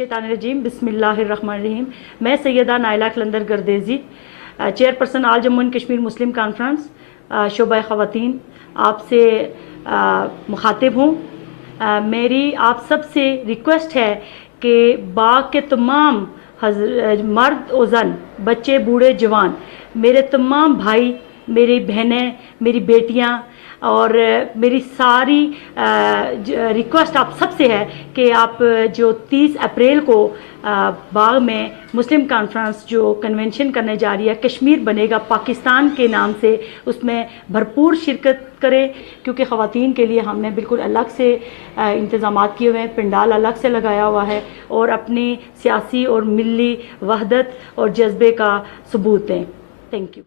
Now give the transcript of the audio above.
मिनश्शैतानिर्रजीम बिस्मिल्लाहिर्रहमानिर्रहीम। मैं Syeda Naila Qalandar Gardezi, chairperson All Jammu and Kashmir Muslim Conference शोबा ख़वातीन, आपसे मुखातिब हूँ। मेरी आप सब से रिक्वेस्ट है कि बाग के तमाम मर्द और जन, बच्चे, बूढ़े, जवान, मेरे तमाम भाई, मेरी बहनें, मेरी बेटियां और मेरी सारी रिक्वेस्ट आप सबसे है कि आप जो 30 अप्रैल को बाग में मुस्लिम कॉन्फ्रेंस जो कन्वेंशन करने जा रही है, कश्मीर बनेगा पाकिस्तान के नाम से, उसमें भरपूर शिरकत करें, क्योंकि ख़वातीन के लिए हमने बिल्कुल अलग से इंतज़ामात किए हुए हैं, पंडाल अलग से लगाया हुआ है और अपनी सियासी और मिली वहदत और जज्बे का सबूत दें। Thank you.